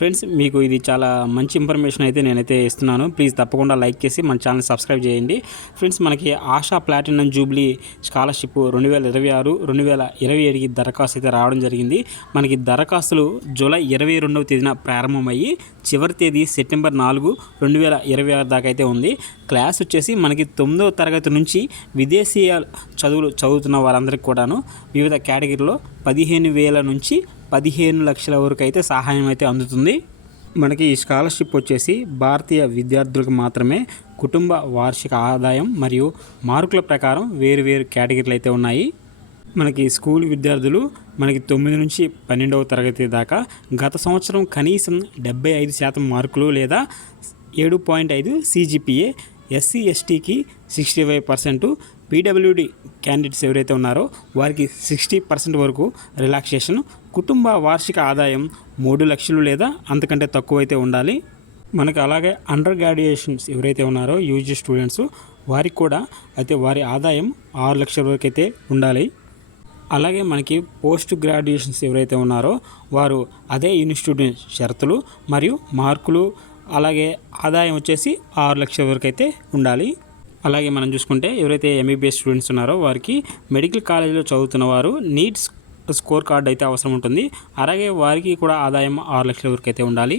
Friends, మీకు ఇది చాలా మంచి ఇన్ఫర్మేషన్ అయితే నేనైతే ఇస్తున్నాను. ప్లీజ్ తప్పకుండా లైక్ చేసి మన ఛానల్ సబ్స్క్రైబ్ చేయండి. ఫ్రెండ్స్, మనకి ఆశా ప్లాటినం జూబ్లీ స్కాలర్షిప్ 2026 2027కి దరఖాస్తు అయితే రావడం జరిగింది. మనకి దరఖాస్తులు జూలై 22వ తేదీన ప్రారంభమయ్యి చివరి తేదీ సెప్టెంబర్ 4 2026 దాకా అయితే ఉంది. క్లాస్ వచ్చేసి మనకి 9వ తరగతి నుంచి విదేశీయ చదువులు చదువుతున్న వారందరికీ కూడాను వివిధ కేటగిరీలో 15,000 నుంచి 15 లక్షల వరకు అయితే సహాయం అయితే అందుతుంది. మనకి ఈ స్కాలర్షిప్ వచ్చేసి భారతీయ విద్యార్థులకు మాత్రమే. కుటుంబ వార్షిక ఆదాయం మరియు మార్కుల ప్రకారం వేరు కేటగిరీలు అయితే ఉన్నాయి. మనకి స్కూల్ విద్యార్థులు మనకి 9 నుంచి 12వ తరగతి దాకా గత సంవత్సరం కనీసం 75% మార్కులు లేదా 7.5 CGPA, ఎస్సీ ఎస్టీకి 65%, పీడబ్ల్యూడి క్యాండిడేట్స్ ఎవరైతే ఉన్నారో వారికి 60% వరకు రిలాక్సేషన్. కుటుంబ వార్షిక ఆదాయం 3 లక్షలు లేదా అంతకంటే తక్కువ అయితే ఉండాలి. మనకు అలాగే అండర్ గ్రాడ్యుయేషన్స్ ఎవరైతే ఉన్నారో యూజీ స్టూడెంట్స్ వారికి కూడా అయితే వారి ఆదాయం 6 లక్షల వరకు అయితే ఉండాలి. అలాగే మనకి పోస్ట్ గ్రాడ్యుయేషన్స్ ఎవరైతే ఉన్నారో వారు అదే ఇన్స్టిట్యూట్ షరతులు మరియు మార్కులు అలాగే ఆదాయం వచ్చేసి 6 లక్షల వరకు అయితే ఉండాలి. అలాగే మనం చూసుకుంటే ఎవరైతే ఎంబీబీఎస్ స్టూడెంట్స్ ఉన్నారో వారికి మెడికల్ కాలేజీలో చదువుతున్న వారు నీట్ స్కోర్ కార్డ్ అయితే అవసరం ఉంటుంది. అలాగే వారికి కూడా ఆదాయం 6 లక్షల వరకు అయితే ఉండాలి.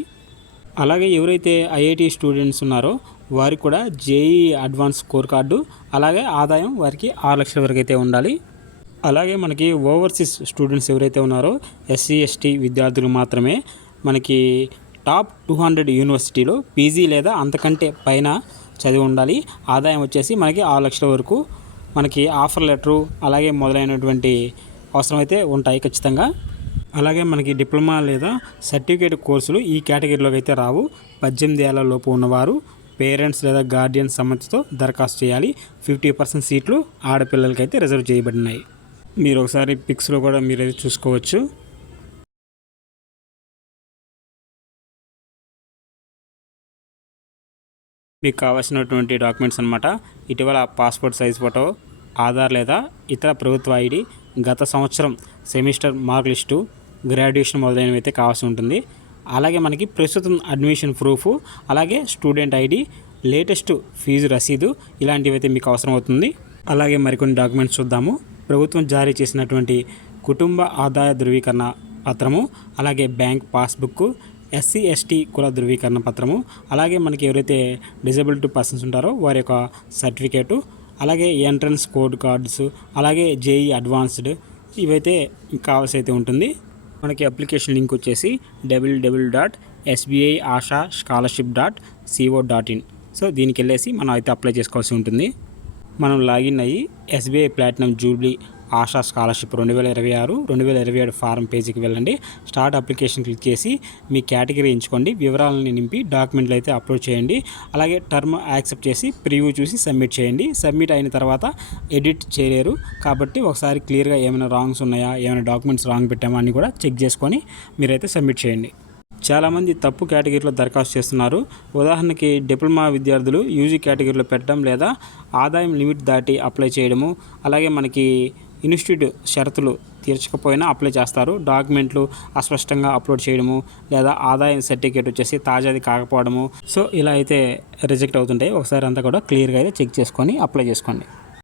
అలాగే ఎవరైతే ఐఐటి స్టూడెంట్స్ ఉన్నారో వారికి కూడా జేఈ అడ్వాన్స్ స్కోర్ కార్డు అలాగే ఆదాయం వారికి 6 లక్షల వరకు అయితే ఉండాలి. అలాగే మనకి ఓవర్సీస్ స్టూడెంట్స్ ఎవరైతే ఉన్నారో ఎస్సీ ఎస్టీ విద్యార్థులు మాత్రమే మనకి టాప్ 200 యూనివర్సిటీలో పీజీ లేదా అంతకంటే పైన చదివి ఉండాలి. ఆదాయం వచ్చేసి మనకి 6 లక్షల వరకు మనకి ఆఫర్ లెటరు అలాగే మొదలైనటువంటి అవసరమైతే ఉంటాయి ఖచ్చితంగా. అలాగే మనకి డిప్లొమా లేదా సర్టిఫికేట్ కోర్సులు ఈ కేటగిరీలోకి అయితే రావు. 18 ఏళ్ల లోపు ఉన్నవారు పేరెంట్స్ లేదా గార్డియన్ సమ్మతితో దరఖాస్తు చేయాలి. 50% సీట్లు ఆడపిల్లలకి అయితే రిజర్వ్ చేయబడినాయి. మీరు ఒకసారి పిక్స్లో కూడా మీరైతే చూసుకోవచ్చు. మీకు కావాల్సినటువంటి డాక్యుమెంట్స్ అనమాట. ఇటీవల పాస్పోర్ట్ సైజ్ ఫోటో, ఆధార్ లేదా ఇతర ప్రభుత్వ ఐడి, గత సంవత్సరం సెమిస్టర్ మార్క్ లిస్టు, గ్రాడ్యుయేషన్ మొదలైనవి అయితే కావాల్సి ఉంటుంది. అలాగే మనకి ప్రస్తుతం అడ్మిషన్ ప్రూఫ్, అలాగే స్టూడెంట్ ఐడి, లేటెస్ట్ ఫీజు రసీదు ఇలాంటివి అయితే మీకు అవసరం అవుతుంది. అలాగే మరికొన్ని డాక్యుమెంట్స్ చూద్దాము. ప్రభుత్వం జారీ చేసినటువంటి కుటుంబ ఆదాయ ధృవీకరణ పత్రము, అలాగే బ్యాంక్ పాస్బుక్, ఎస్సీ ఎస్టీ కుల ధృవీకరణ పత్రము, అలాగే మనకి ఎవరైతే డిజబిలిటీ పర్సన్స్ ఉంటారో వారి యొక్క సర్టిఫికేటు, అలాగే ఎంట్రన్స్ కోడ్ కార్డ్స్, అలాగే జేఈ అడ్వాన్స్డ్ ఇవైతే కావాల్సి అయితే ఉంటుంది. మనకి అప్లికేషన్ లింక్ వచ్చేసి www.sbaasha-scholarship.co.in. సో దీనికి వెళ్ళేసి మనం అయితే అప్లై చేసుకోవాల్సి ఉంటుంది. మనం లాగిన్ అయ్యి SBI platinum jubilee Asha scholarship 2026 2027 form పేజీకి వెళ్ళండి. స్టార్ట్ అప్లికేషన్ క్లిక్ చేసి మీ కేటగిరీ ఎంచుకోండి. వివరాలను నింపి డాక్యుమెంట్లు అయితే అప్లోడ్ చేయండి. అలాగే టర్మ్ యాక్సెప్ట్ చేసి ప్రివ్యూ చూసి సబ్మిట్ చేయండి. సబ్మిట్ అయిన తర్వాత ఎడిట్ చేయలేరు కాబట్టి ఒకసారి క్లియర్గా ఏమైనా రాంగ్స్ ఉన్నాయా, ఏమైనా డాక్యుమెంట్స్ రాంగ్ పెట్టామా అని కూడా చెక్ చేసుకొని మీరైతే సబ్మిట్ చేయండి. చాలామంది తప్పు కేటగిరీలో దరఖాస్తు చేస్తున్నారు. ఉదాహరణకి డిప్లొమా విద్యార్థులు యూజీ కేటగిరీలో పెట్టడం లేదా ఆదాయం లిమిట్ దాటి అప్లై చేయడము, అలాగే మనకి ఇన్స్టిట్యూట్ షరతులు తీర్చకపోయినా అప్లై చేస్తారు. డాక్యుమెంట్లు అస్పష్టంగా అప్లోడ్ చేయడము లేదా ఆదాయం సర్టిఫికేట్ వచ్చేసి తాజాది కాకపోవడము. సో ఇలా అయితే రిజెక్ట్ అవుతుంటాయి. ఒకసారి అంతా కూడా క్లియర్గా అయితే చెక్ చేసుకొని అప్లై చేసుకోండి.